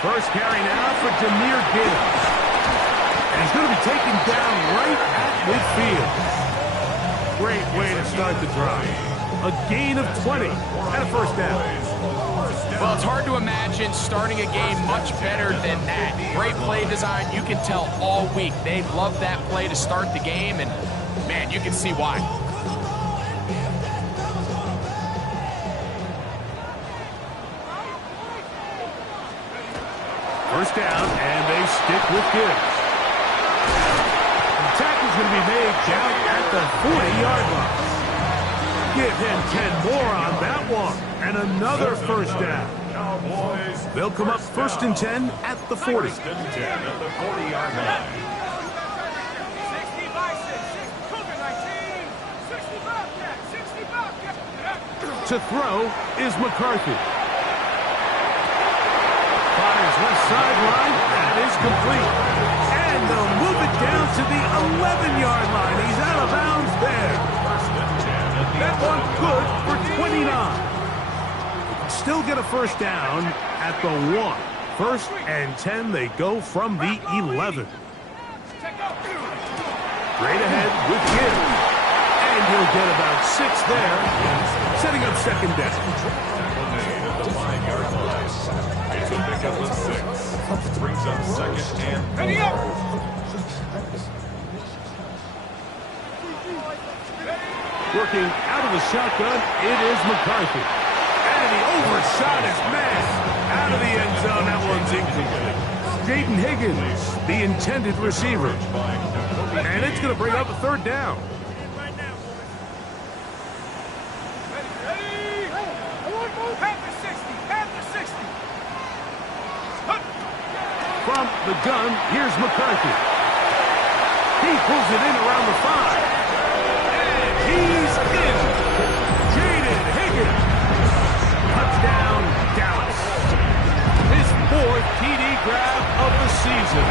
First carry now for Jameer Gibbs. And he's going to be taken down right at midfield. Great way to start the drive. A gain of 20 and a first down. Well, it's hard to imagine starting a game much better than that. Great play design. You can tell all week they love that play to start the game, and, man, you can see why. First down, and they stick with Gibbs. The tackle's going to be made down at the 40-yard line. Give him 10 more on that one, and another first down. They'll come up 1st and 10 at the 40. First and 10 at the 40-yard line. To throw is McCarthy. Fires left sideline. That is complete. And they'll move it down to the 11-yard line. He's out of bounds there. That one good for 29. Still get a first down at the 1. 1st and 10, they go from the 11. Straight ahead with Gibbs. And he'll get about 6 there, setting up second down. At the 5-yard line. It's a pickup of 6. Brings up 2nd and 4. Working out of the shotgun, it is McCarthy. And he overshot his man. Out of the end zone, that one's incomplete. Jaden Higgins, the intended receiver. And it's going to bring up a 3rd down. From the gun, here's McCarthy. He pulls it in around the 5. And he's in. Jaden Higgins. Touchdown, Dallas. His 4th TD grab of the season.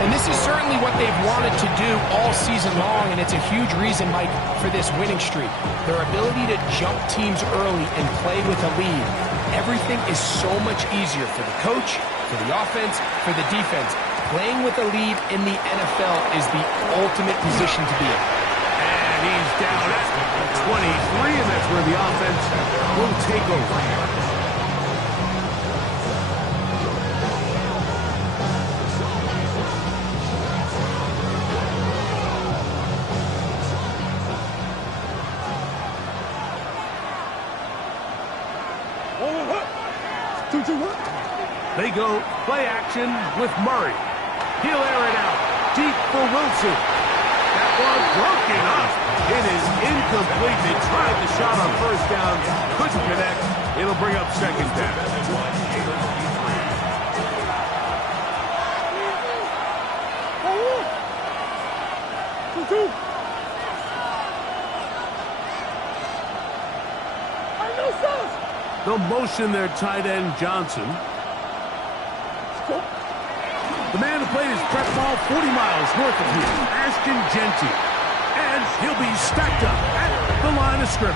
And this is certainly what they've wanted to do all season long, and it's a huge reason, Mike, for this winning streak. Their ability to jump teams early and play with a lead. Everything is so much easier for the coach, for the offense, for the defense. Playing with a lead in the NFL is the ultimate position to be in. And he's down at 23, and that's where the offense will take over. They go play action with Murray. He'll air it out deep for Wilson. That one broken up. It is incomplete. They tried the shot on 1st down. Couldn't connect. It'll bring up 2nd down. They'll motion their tight end Johnson. The man who played his prep ball 40 miles north of here, Ashton Genty. And he'll be stacked up at the line of scrimmage.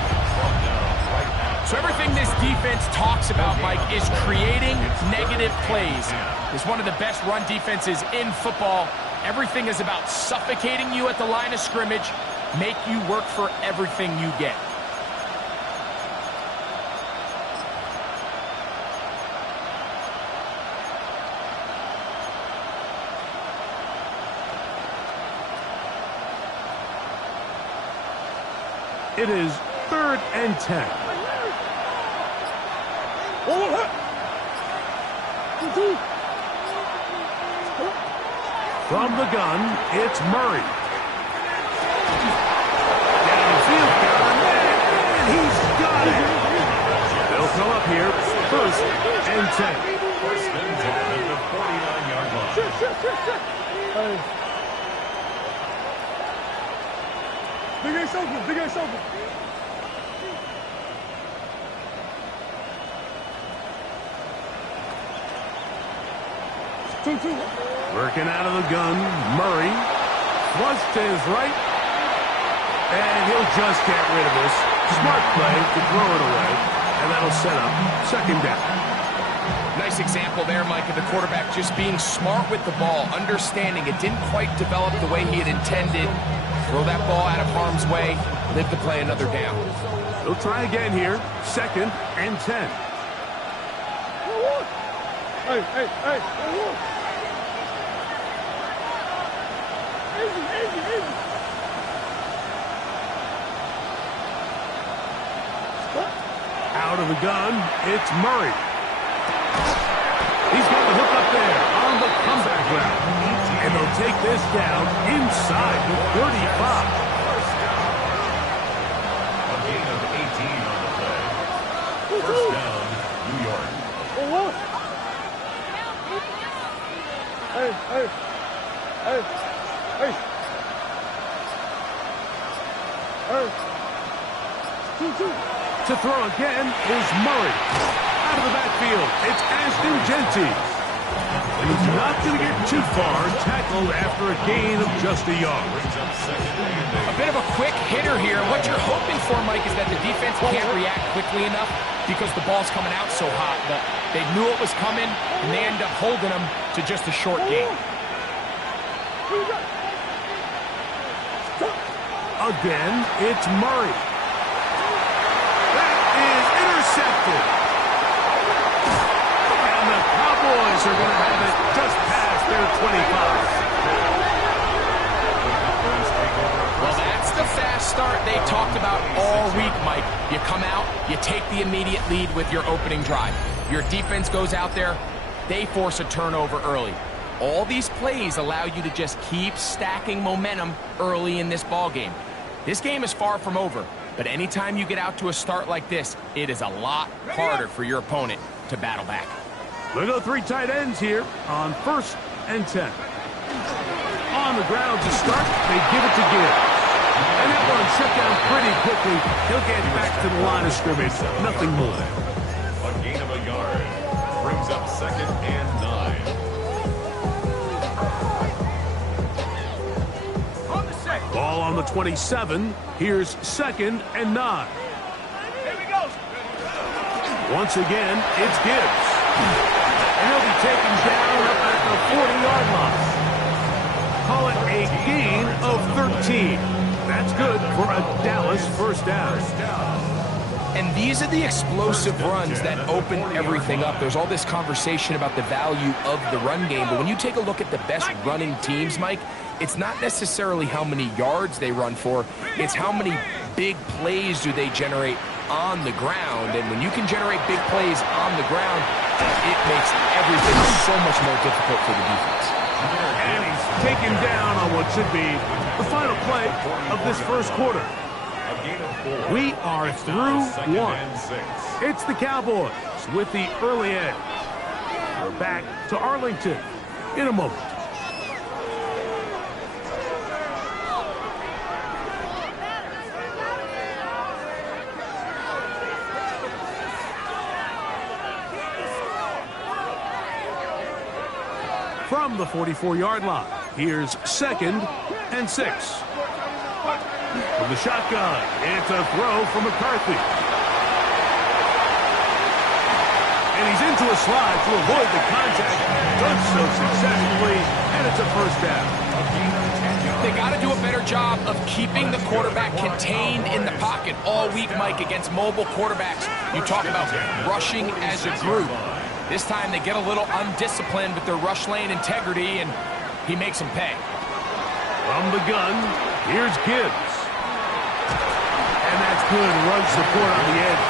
So everything this defense talks about, Mike, is creating negative plays. It's one of the best run defenses in football. Everything is about suffocating you at the line of scrimmage, make you work for everything you get. It is 3rd and 10. From the gun, it's Murray. Downfield gun, and he's got it. They'll come up here, 1st and 10. 1st and 10 at the 49-yard line. Big Ace open, Big Ace open. Working out of the gun, Murray. Flush to his right. And he'll just get rid of this. Smart play to throw it away. And that'll set up 2nd down. nice example there, Mike, of the quarterback just being smart with the ball, understanding it didn't quite develop the way he had intended. Throw that ball out of harm's way, live to play another down. He'll try again here. 2nd and 10. Hey, hey, hey. Easy, easy, easy. Out of the gun, it's Murray. He's got the hook up there on the comeback route. And they'll take this down inside the 35. A gain of 18 on the play. First down, New York. Hey, hey, hey, hey. Hey. 2-2. To throw again is Murray. Out of the backfield, it's Ashton Genty. And he's not going to get too far, tackled after a gain of just a yard. A bit of a quick hitter here. What you're hoping for, Mike, is that the defense can't react quickly enough because the ball's coming out so hot. But they knew it was coming, and they end up holding them to just a short gain. Again, it's Murray. That is intercepted. And the Cowboys are going to have it just past their 25. Well, that's the fast start they talked about all week, Mike. You come out, you take the immediate lead with your opening drive. Your defense goes out there, they force a turnover early. All these plays allow you to just keep stacking momentum early in this ball game. This game is far from over, but anytime you get out to a start like this, it is a lot harder for your opponent to battle back. We'll go 3 tight ends here on 1st and 10. On the ground to start, they give it to Gibbs. And that one shut down pretty quickly. He'll get back to the line of scrimmage. Nothing more. A gain of a yard. Brings up 2nd and 9. Ball on the 27. Here's 2nd and 9. Here we go. Once again, it's Gibbs. And he'll be taken down up at the 40-yard line. Call it a gain of 13. That's good for a Dallas first down. And these are the explosive runs that open everything up. There's all this conversation about the value of the run game, but when you take a look at the best running teams, Mike, it's not necessarily how many yards they run for, it's how many big plays do they generate on the ground. And when you can generate big plays on the ground, it makes everything so much more difficult for the defense. And he's taken down on what should be the final play of this first quarter. We are through 1. It's the Cowboys with the early edge. We're back to Arlington in a moment. From the 44-yard line, here's 2nd and 6. From the shotgun, it's a throw from McCarthy. And he's into a slide to avoid the contact. Does so successfully, and it's a first down. They got to do a better job of keeping the quarterback contained in the pocket all week, Mike, against mobile quarterbacks. You talk about rushing as a group. This time they get a little undisciplined with their rush lane integrity, and he makes them pay. From the gun, here's Gibbs. And that's good run support on the edge.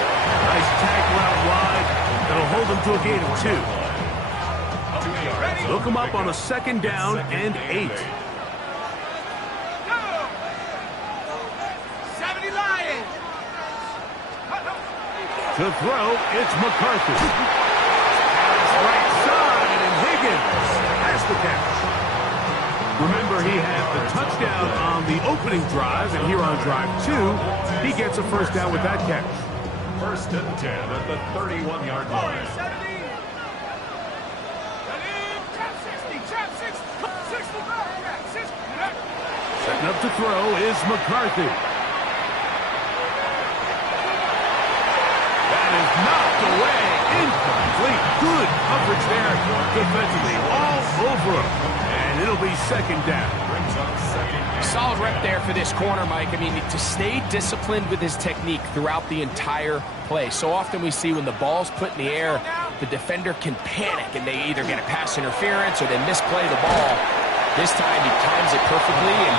Nice tackle out wide. That'll hold them to a gain of 2. Look him up on a 2nd down and 8. 70 Lions. To throw, it's McCarthy. Right side, and Higgins has the catch. Remember, he had the touchdown on the opening drive, and here on drive 2, he gets a first down with that catch. 1st and 10 at the 31-yard line. Setting up to throw is McCarthy. That is knocked away. Incomplete. Good coverage defensively, all over him. And it'll be second down. Solid rep there for this corner, Mike. I mean, to stay disciplined with his technique throughout the entire play. So often we see when the ball's put in the air, the defender can panic and they either get a pass interference or they misplay the ball. This time he times it perfectly and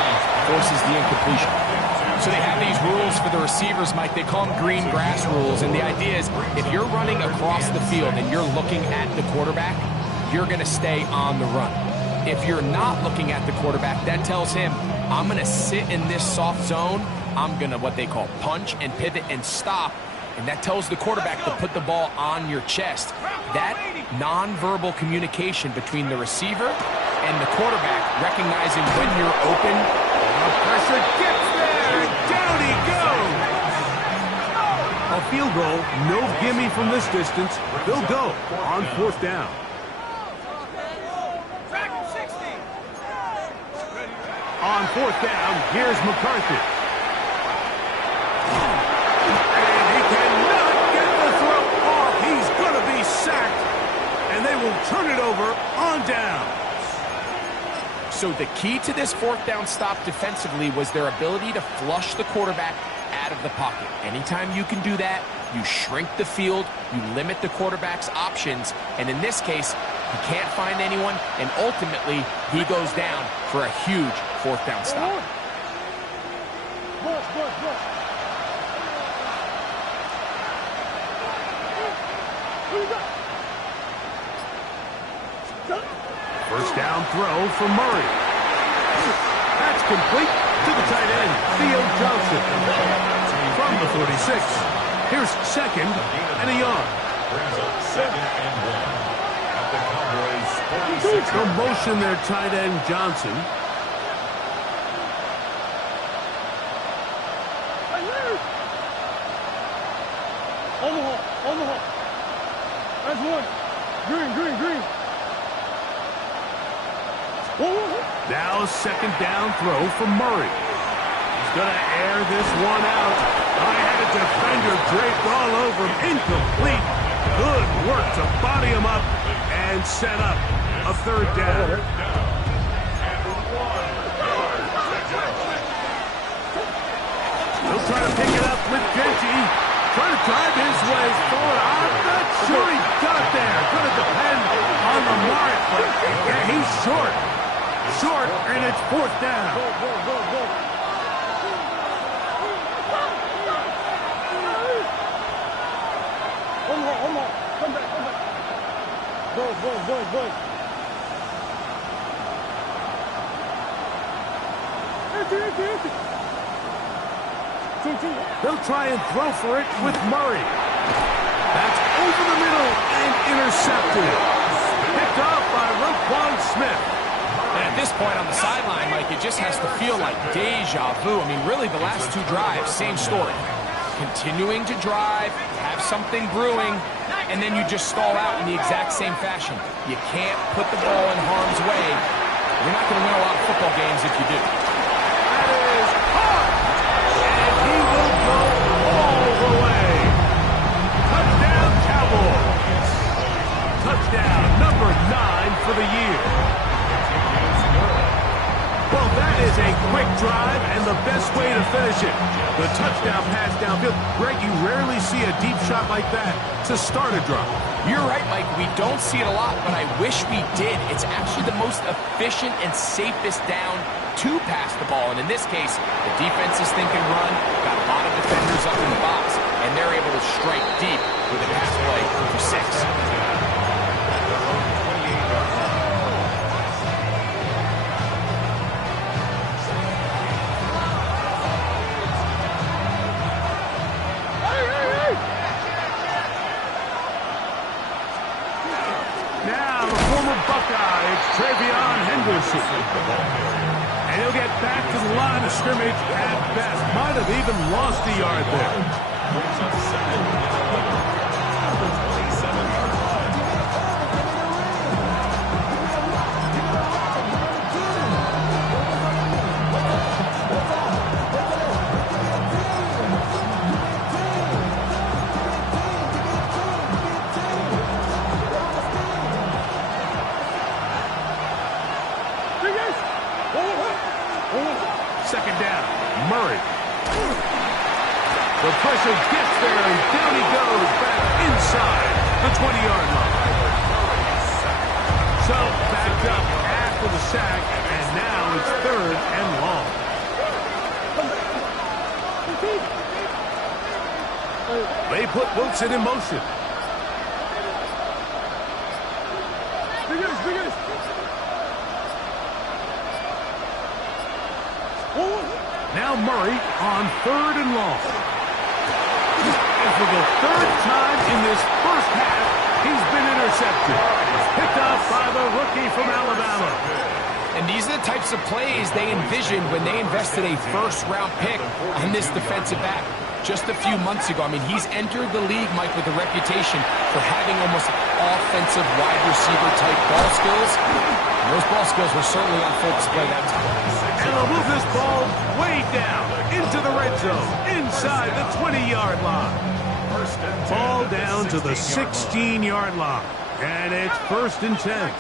forces the incompletion. So they have these rules for the receivers, Mike. They call them green grass rules. And the idea is if you're running across the field and you're looking at the quarterback, you're going to stay on the run. If you're not looking at the quarterback, that tells him, I'm going to sit in this soft zone. I'm going to what they call punch and pivot and stop. And that tells the quarterback to put the ball on your chest. That nonverbal communication between the receiver and the quarterback, recognizing when you're open. Pressure gets there, and down he goes. A field goal, no gimme from this distance. They'll go on fourth down. On fourth down, here's McCarthy. And he cannot get the throw off. He's going to be sacked. And they will turn it over on down. So the key to this fourth down stop defensively was their ability to flush the quarterback out of the pocket. Anytime you can do that, you shrink the field, you limit the quarterback's options, and in this case, he can't find anyone, and ultimately, he goes down for a huge fourth down stop. First down throw for Murray. That's complete to the tight end, Theo Johnson. From the 46. Here's second and a yard. Brings up second and 1. At the Cowboys' 46. No motion there, tight end Johnson. Omaha. That's one. Green. Now second down throw for Murray. He's going to air this one out. I had a defender draped all over him. Incomplete. Good work to body him up and set up a third down. He'll try to pick it up with Genty. Trying to drive his way forward. I'm not sure he got there. Going to depend on the mark, but yeah, he's short. Short, and it's fourth down. Go. Omaha. Come back. Go. Empty. They'll try and throw for it with Murray. That's over the middle and intercepted. Picked off by Roquan Smith. And at this point on the sideline, Mike, it just has to feel like deja vu. I mean, really, the last two drives, same story. Continuing to drive, have something brewing, and then you just stall out in the exact same fashion. You can't put the ball in harm's way. You're not going to win a lot of football games if you do. That is hard. And he will go all the way. Touchdown, Cowboys. Touchdown number 9 for the year. Well, that is a quick drive and the best way to finish it. The touchdown pass downfield. Greg, you rarely see a deep shot like that to start a drive. You're right, Mike. We don't see it a lot, but I wish we did. It's actually the most efficient and safest down to pass the ball. And in this case, the defense is thinking run, got a lot of defenders up in the box, and they're able to strike deep with a pass play for 6. And he'll get back to the line of scrimmage at best. Might have even lost a yard there. pressure gets there, and down he goes back inside the 20-yard line. So backed up after the sack, and now it's 3rd and long. They put Wilson in motion. Now Murray on 3rd and long. And for the 3rd time in this first half, he's been intercepted. Picked up by the rookie from Alabama. And these are the types of plays they envisioned when they invested a first-round pick on this defensive back just a few months ago. I mean, he's entered the league, Mike, with a reputation for having almost offensive wide receiver-type ball skills. And those ball skills were certainly on full display that time. And they'll move this ball way down into the red zone, inside the 20-yard line. Ball down to the 16-yard line. And it's 1st and 10.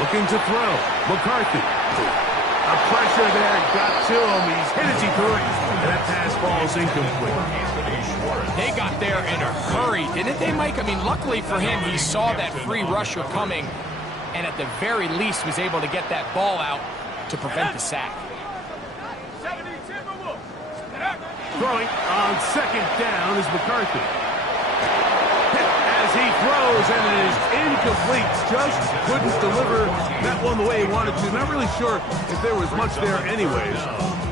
Looking to throw. McCarthy. A pressure there got to him. He's hit as he threw it. And that pass falls incomplete. They got there in a hurry, didn't they, Mike? I mean, luckily for him, he saw that free rusher coming and at the very least was able to get that ball out to prevent the sack. Throwing on 2nd down is McCarthy. As he throws, and it is incomplete. Just couldn't deliver that one the way he wanted to. Not really sure if there was much there anyways.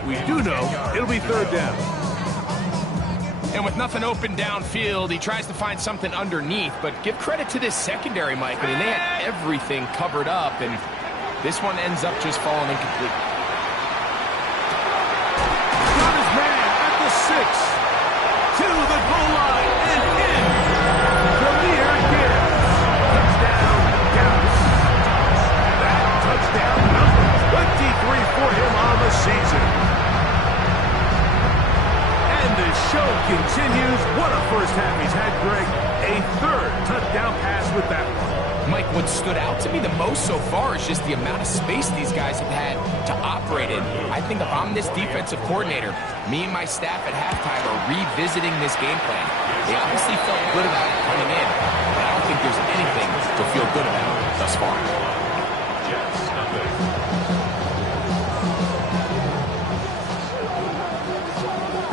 We do know it'll be 3rd down. And with nothing open downfield, he tries to find something underneath. But give credit to this secondary, Mike. I mean, they had everything covered up, and this one ends up just falling incomplete. Got his man at the 6. To the goal line and in. Premier Gibbs. Touchdown, Dallas. That touchdown number 23 for him on the season. And the show continues. What a first half he's had, Greg. A 3rd touchdown pass with that one. Mike, what stood out to me the most so far is just the amount of space these guys have had to operate in. I think if I'm this defensive coordinator, me and my staff at halftime are revisiting this game plan. They obviously felt good about it coming in, but I don't think there's anything to feel good about thus far.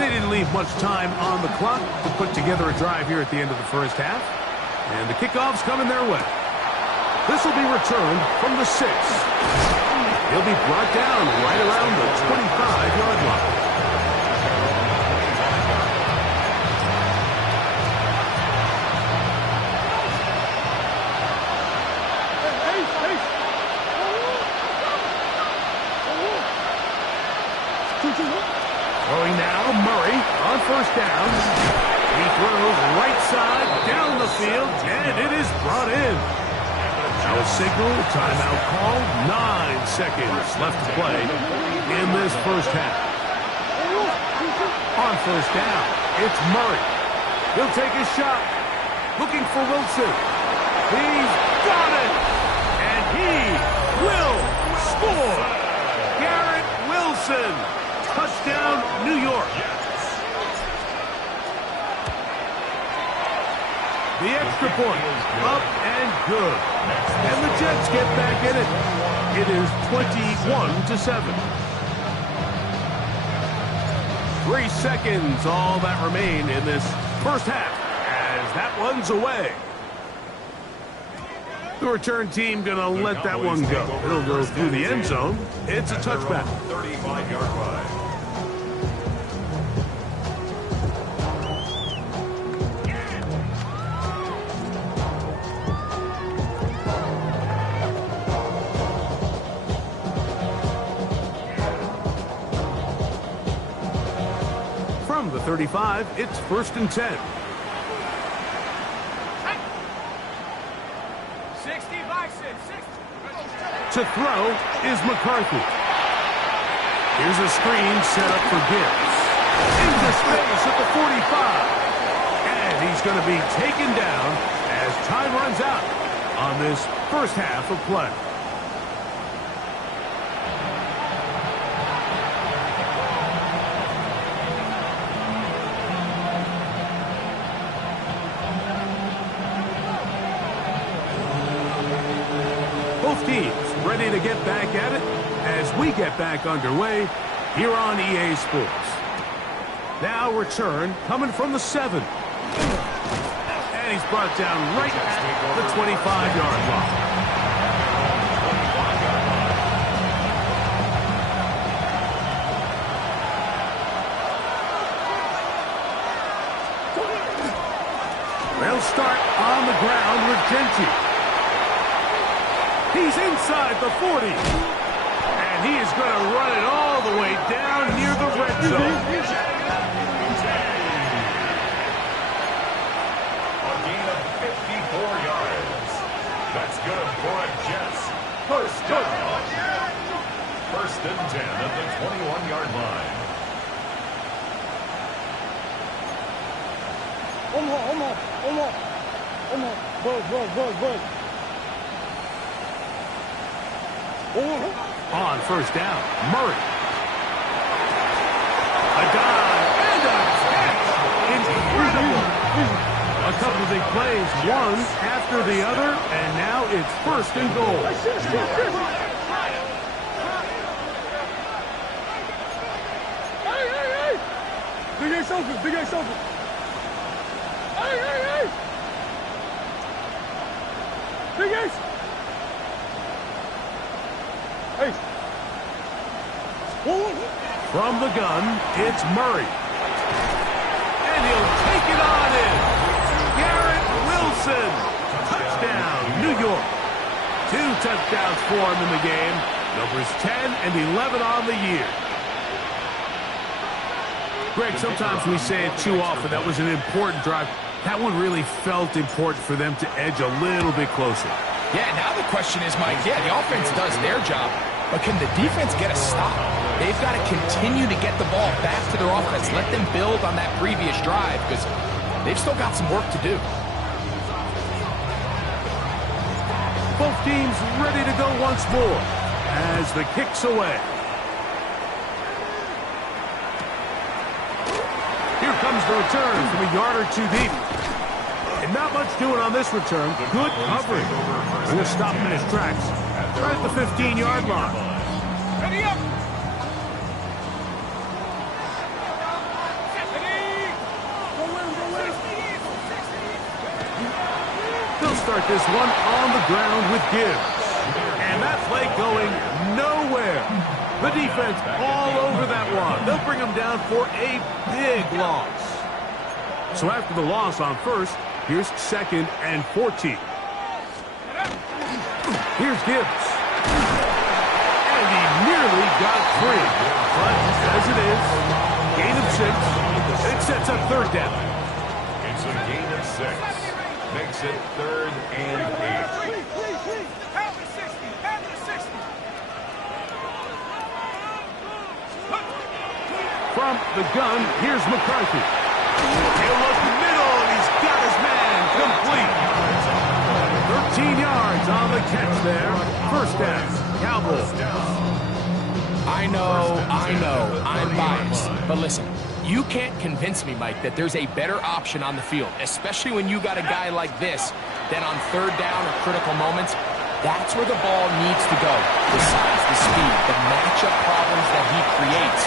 They didn't leave much time on the clock to put together a drive here at the end of the first half. And the kickoff's coming their way. This will be returned from the 6. He'll be brought down right around the 25-yard line. Throwing now, Murray on 1st down. He throws right side down the field, and it is brought in. Now a signal, timeout called. 9 seconds left to play in this first half. On 1st down, it's Murray. He'll take a shot. Looking for Wilson. He's got it. And he will score. Garrett Wilson. Touchdown, New York. The extra point, up and good. And the Jets get back in it. It is 21-7. 3 seconds, all that remain in this first half, as that one's away. The return team going to let that one go. It'll go through the end zone. It's a touchback. 35-yard line. From the 35, it's 1st and 10. To throw is McCarthy. Here's a screen set up for Gibbs. Into space at the 45. And he's going to be taken down as time runs out on this first half of play. Both teams ready to get back at it as we get back underway here on EA Sports. Now return coming from the 7. And he's brought down right at the 25-yard line. They'll start on the ground with Genty. He's inside the 40. And he is going to run it all the way down near the red zone. A gain of 54 yards. That's good for a Jets. First down. First and 10 at the 21-yard line. Buzz. On first down, Murray. A dive and a catch. Incredible. A couple of big plays, one after the other, and now it's first and goal. Hey! Big Ace open. Hey! Big Ace. Hey. From the gun, it's Murray. And he'll take it on in. Garrett Wilson. Touchdown, New York. 2 touchdowns for him in the game. Numbers 10 and 11 on the year. Greg, sometimes we say it too often. That was an important drive. That one really felt important for them to edge a little bit closer. Yeah, now the question is, Mike, the offense does their job, but can the defense get a stop? They've got to continue to get the ball back to their offense. Let them build on that previous drive because they've still got some work to do. Both teams ready to go once more as the kick's away. Here comes the return from a yard or two deep. And not much doing on this return. Good coverage. We're going to stop him in his tracks. Right at the 15-yard line. Ready up. They'll start this one on the ground with Gibbs. And that play going nowhere. The defense all over that one. They'll bring him down for a big loss. So after the loss on first, here's 2nd and 14. Here's Gibbs. And he nearly got free. But as it is, gain of 6. It sets up 3rd down. It's a gain of 6. Makes it 3rd and 8. From the gun, here's McCarthy. He'll look middle, and he's got his man complete. 13 yards on the catch there. First down, Cowboys. I know, I'm biased. But listen, you can't convince me, Mike, that there's a better option on the field, especially when you got a guy like this, that on 3rd down or critical moments, that's where the ball needs to go. The size, the speed, the matchup problems that he creates.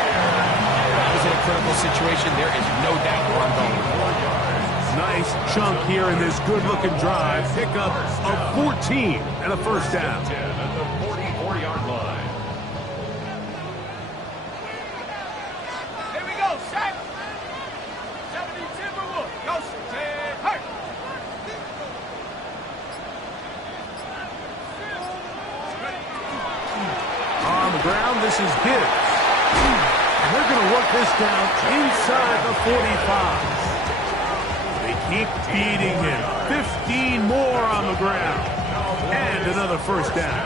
If I was in a critical situation, there is no doubt where I'm going with it. Nice chunk here in this good-looking drive. Pick up of 14 and a first down. 10 at the 44-yard line. Here we go, set. 70 Timberwolves. Go, set. Hey. On the ground, this is Gibbs. And they're going to work this down inside the 45. They keep beating him. 15 more on the ground. And another first down.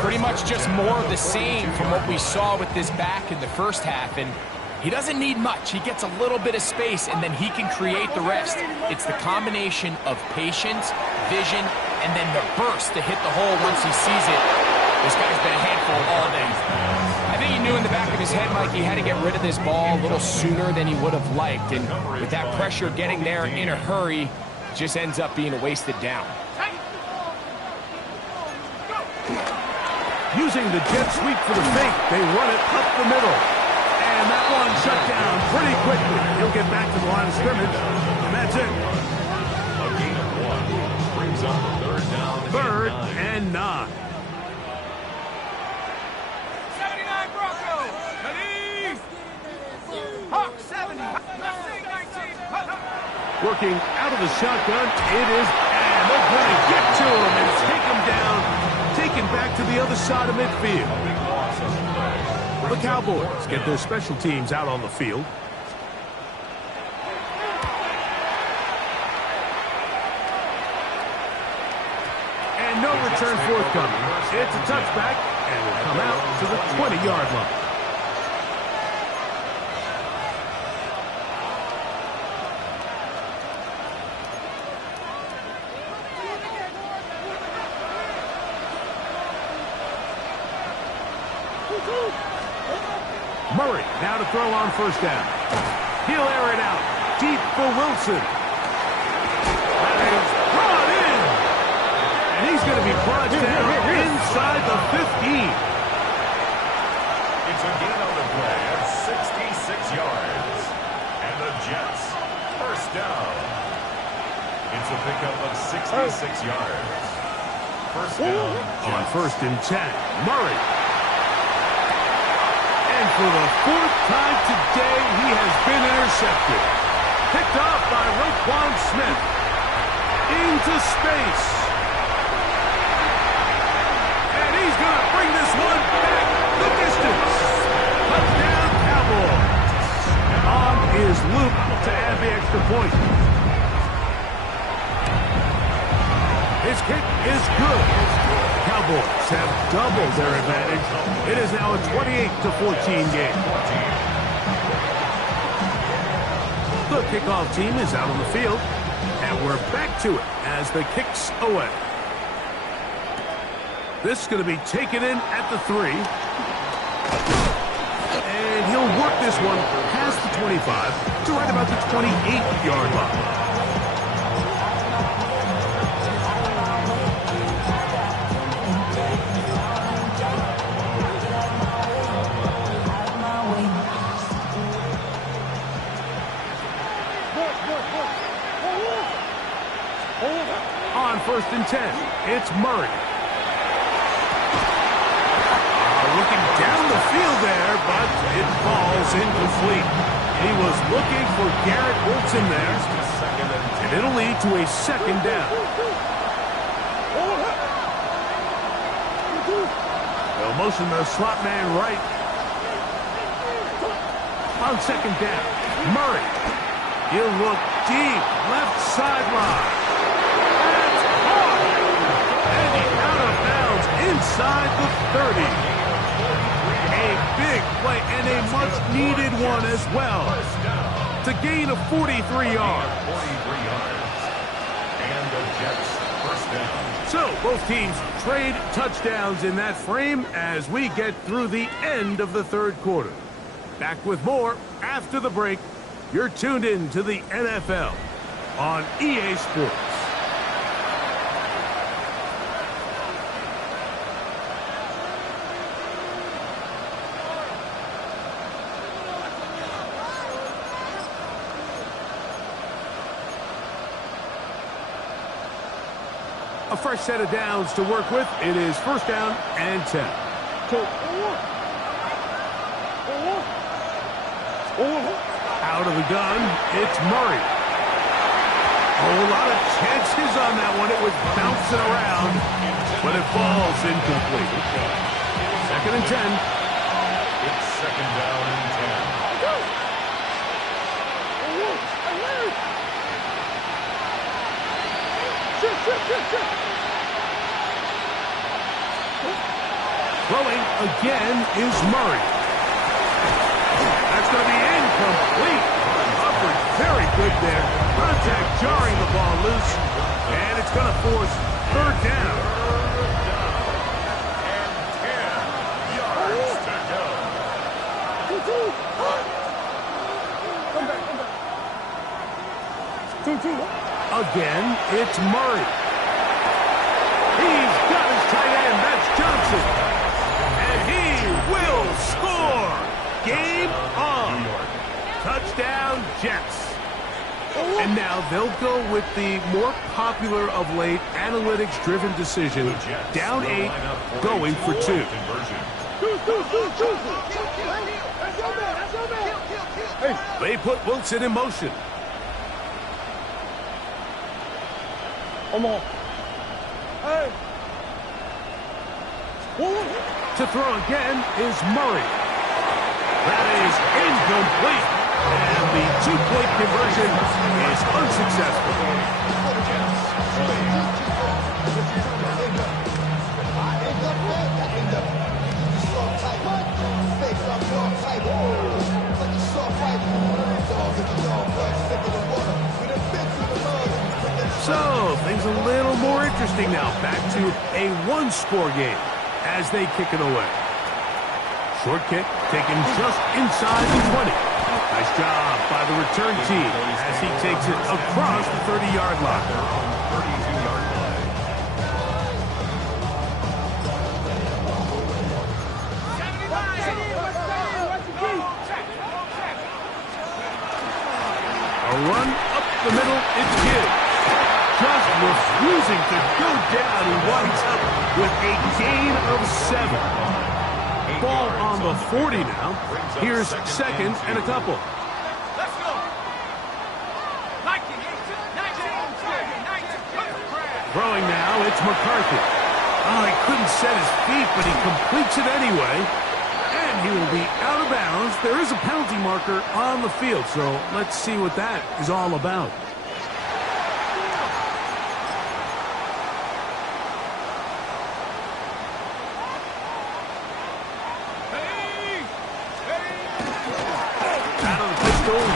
Pretty much just more of the same from what we saw with this back in the first half. And he doesn't need much. He gets a little bit of space, and then he can create the rest. It's the combination of patience, vision, and then the burst to hit the hole once he sees it. This guy's been a handful all day. I think he knew in the back of his head, Mike, he had to get rid of this ball a little sooner than he would have liked. And with that pressure getting there in a hurry, it just ends up being a wasted down. Using the jet sweep for the fake, they run it up the middle. And that one shut down pretty quickly. He'll get back to the line of scrimmage, and that's it. A gain of 1 brings up the third down. Third and 9. 79 Broncos. Ready? Hawk 70. 19. Working out of the shotgun, it is, and they're going to get to him and take him down, taken back to the other side of midfield. The Cowboys get their special teams out on the field. And no return forthcoming. It's a touchback, and will come out to the 20-yard line. Murray now to throw on first down. He'll air it out deep for Wilson. That is brought in. And he's going to be brought down inside the 15. It's a gain on the play at 66 yards. And the Jets, first down. It's a pickup of 66 yards. First down, On first and 10, Murray. And for the fourth time today, he has been intercepted. Picked off by Roquan Smith. Into space. And he's going to bring this one back the distance. Touchdown, Cowboys. On is Luke to add the extra point. His kick is good. Cowboys have doubled their advantage. It is now a 28-14 game. The kickoff team is out on the field, and we're back to it as the kick's away. This is going to be taken in at the 3. And he'll work this one past the 25 to right about the 28-yard line. On first and 10, it's Murray. Looking down the field there, but it falls incomplete. He was looking for Garrett Wilson there, and it'll lead to a second down. They'll motion the slot man right. On second down, Murray. He'll look deep, left sideline. Inside the 30. A big play and a much-needed one as well. To gain of 43 yards. And the Jets, first down. So, both teams trade touchdowns in that frame as we get through the end of the third quarter. Back with more after the break. You're tuned in to the NFL on EA Sports. A fresh set of downs to work with. It is first down and 10. Out of the gun, it's Murray. Oh, a lot of chances on that one. It was bouncing around, but it falls incomplete. Second and 10. It's second down and 10. Throwing again is Murray. That's going to be incomplete. Upward, very good there. Contact jarring the ball loose. And it's going to force third down. And 10 yards to go. Again, it's Murray. He's got his tight end. That's Johnson. And he will score. Game on. Touchdown, Jets. And now they'll go with the more popular of late analytics-driven decision. Down 8, going for 2. They put Wilson in motion. To throw again is Murray. That is incomplete. And the two-point conversion is unsuccessful. So, things a little more interesting now. Back to a one-score game as they kick it away. Short kick taken just inside the 20. Nice job by the return team as he takes it across the 30-yard line. 32-yard line. A run up the middle, it's Gibbs. Just refusing to go down. He winds up with a gain of 7. Ball on the 40 now. Here's second and a couple. Let's go. 19, 19, Throwing now, it's McCarthy. Oh, he couldn't set his feet, but he completes it anyway. And he will be out of bounds. There is a penalty marker on the field, so let's see what that is all about.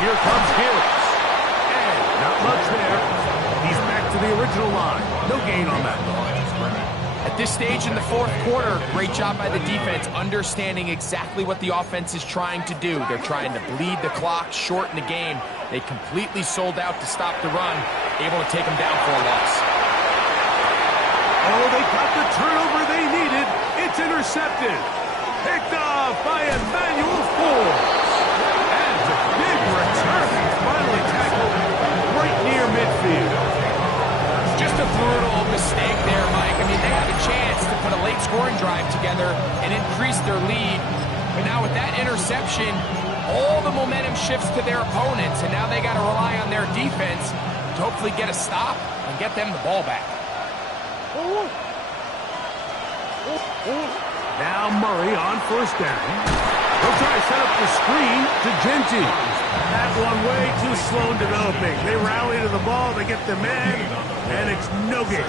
Here comes Gibbs. And not much there. He's back to the original line. No gain on that. At this stage in the fourth quarter, great job by the defense, understanding exactly what the offense is trying to do. They're trying to bleed the clock, shorten the game. They completely sold out to stop the run, able to take them down for a loss. Oh, they got the turnover they needed. It's intercepted. Picked off by Emmanuel Forbes. Big return. Finally tackled right near midfield. Just a brutal mistake there, Mike. I mean, they have a chance to put a late scoring drive together and increase their lead. But now with that interception, all the momentum shifts to their opponents, and now they got to rely on their defense to hopefully get a stop and get them the ball back. Now Murray on first down. He'll try to set up the screen to Genty. That one way too slow in developing. They rally to the ball, they get the man, and it's no gain.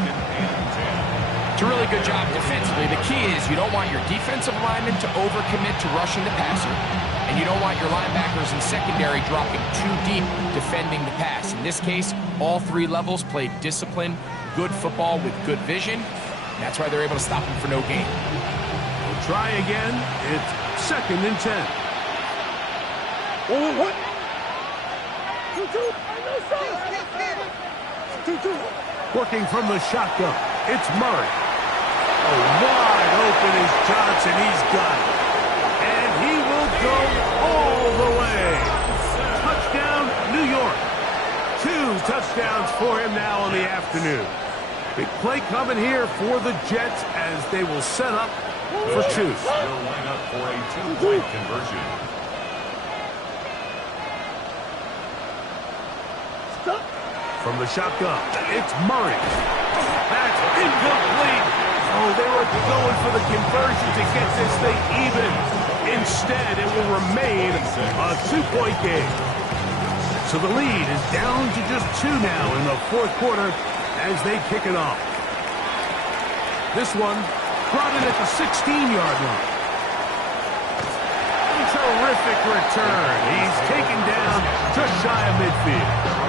It's a really good job defensively. The key is you don't want your defensive linemen to overcommit to rushing the passer, and you don't want your linebackers and secondary dropping too deep defending the pass. In this case, all three levels played disciplined, good football with good vision. That's why they're able to stop him for no gain. We'll try again. It's second and 10. Working from the shotgun, it's Murray. Oh, wide open is Johnson. He's got it. And he will go all the way. Touchdown, New York. 2 touchdowns for him now in the afternoon. Big play coming here for the Jets as they will set up for 2. Will line up for a 2-point conversion. From the shotgun, it's Murray. That's incomplete. Oh, they were going for the conversion to get this thing even. Instead, it will remain a 2-point game. So the lead is down to just 2 now in the fourth quarter as they kick it off. This one brought in at the 16-yard line. Terrific return. He's taken down just shy of midfield.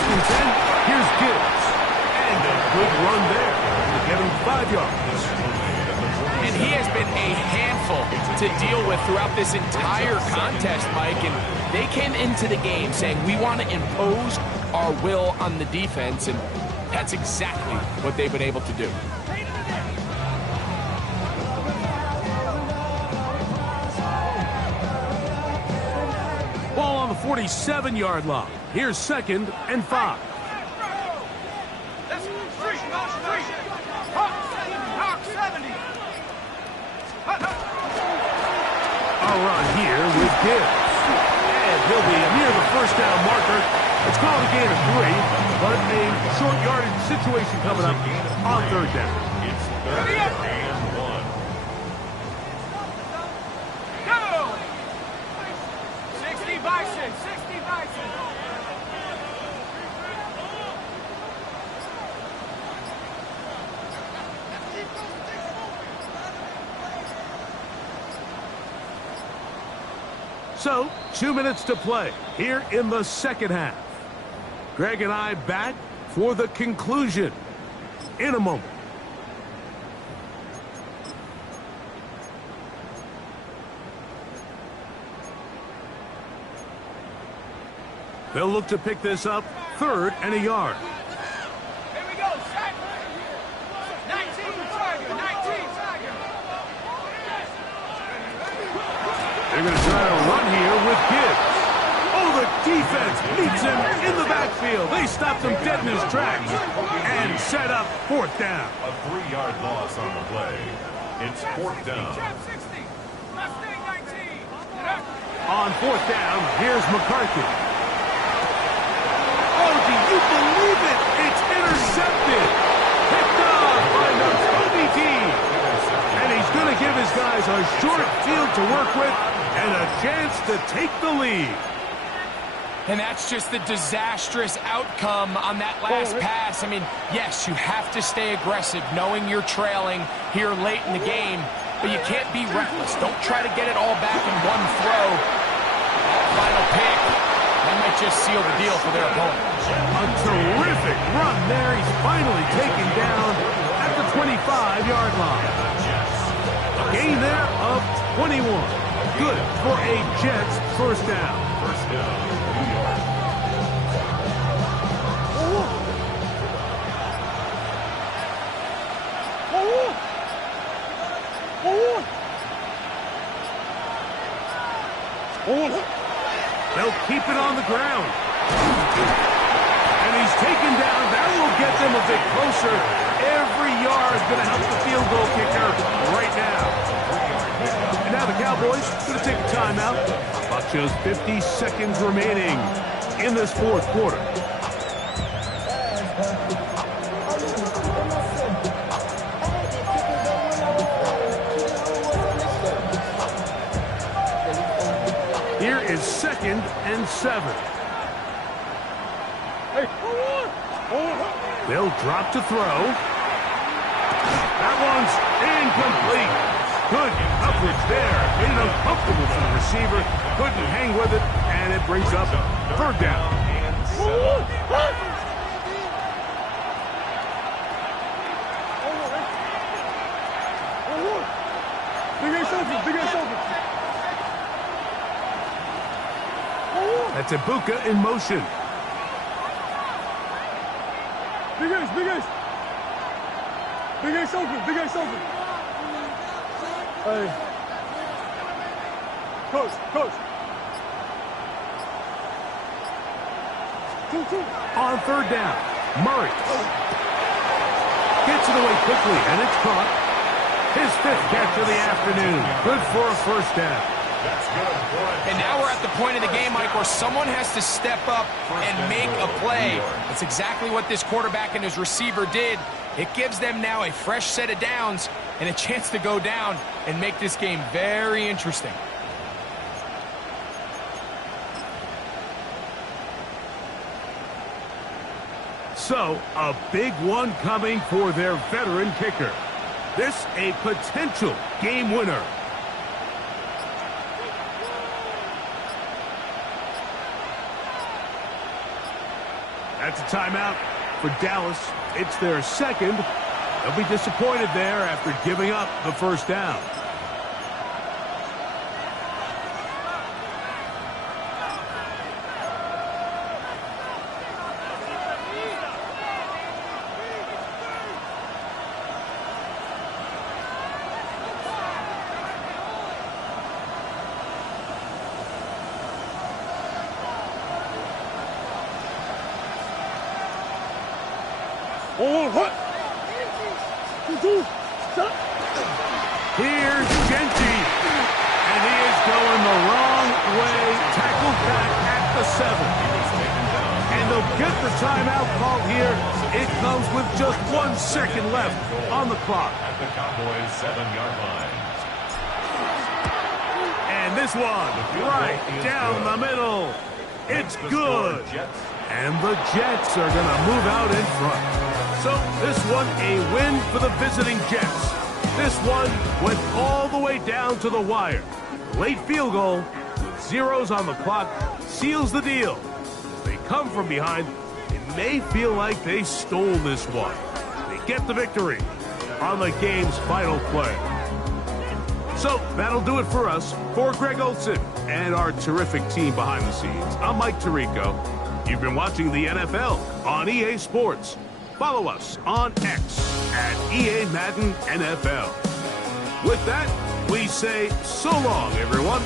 First and 10, here's Gibbs. And a good run there to get him 5 yards. And he has been a handful to deal with throughout this entire contest, Mike. And they came into the game saying, we want to impose our will on the defense. And that's exactly what they've been able to do. Ball on the 47-yard line. Here's 2nd and 5. A run here with Gibbs. And he'll be near the first down marker. It's called a gain of 3, but a short yardage situation coming up on 3rd down. It's 3rd and 1. Go! 60 Bison, 60 Bison. So, 2 minutes to play here in the second half. Greg and I back for the conclusion in a moment. They'll look to pick this up 3rd and a yard. Here we go, set. 19 Tiger, 19 Tiger. They're going to try to run here with Gibbs. Oh, the defense meets him in the backfield. They stopped him dead in his tracks and set up 4th down. A 3-yard loss on the play. It's 4th down. Chap 60. Mustang 19. On 4th down, here's McCarthy. Oh, do you believe it? It's intercepted. Picked off by the Kobe team. And he's going to give his guys a short field to work with and a chance to take the lead. And that's just the disastrous outcome on that last pass. I mean, yes, you have to stay aggressive knowing you're trailing here late in the game, but you can't be reckless. Don't try to get it all back in one throw. That final pick, that might just seal the deal for their opponent. A terrific run there. He's finally taken down at the 25-yard line. A gain there of 21. Good for a Jets first down. First down, New York. They'll keep it on the ground. And he's taken down. That will get them a bit closer. Every yard is going to help the field goal kicker right now. And now the Cowboys going to take a timeout. About just 50 seconds remaining in this 4th quarter. Here is 2nd and 7. They'll drop to throw. That one's incomplete. Good coverage there. Made it uncomfortable for the receiver. Couldn't hang with it, and it brings up 3rd down. That's Ibuka in motion. Big Ace open. Hey. Coach. On 3rd down, Murray gets it away quickly, and it's caught. His 5th catch of the afternoon. Good for a first down. That's good. And now we're at the point in the game, Mike, where someone has to step up and make a play. That's exactly what this quarterback and his receiver did. It gives them now a fresh set of downs and a chance to go down and make this game very interesting. So, a big one coming for their veteran kicker. This a potential game winner. That's a timeout for Dallas. It's their second. They'll be disappointed there after giving up the first down. Oh, what? Here's Genty, and he is going the wrong way. Tackled back at the 7. And they'll get the timeout called here. It comes with just 1 second left on the clock. At the Cowboys' 7-yard line. And this one, right down the middle. It's good. And the Jets are going to move out in front. So this one, a win for the visiting Jets. This one went all the way down to the wire. Late field goal, zeros on the clock, seals the deal. As they come from behind, it may feel like they stole this one. They get the victory on the game's final play. So that'll do it for us. For Greg Olson and our terrific team behind the scenes, I'm Mike Tirico. You've been watching the NFL on EA Sports. Follow us on X at EA Madden NFL. With that, we say so long, everyone.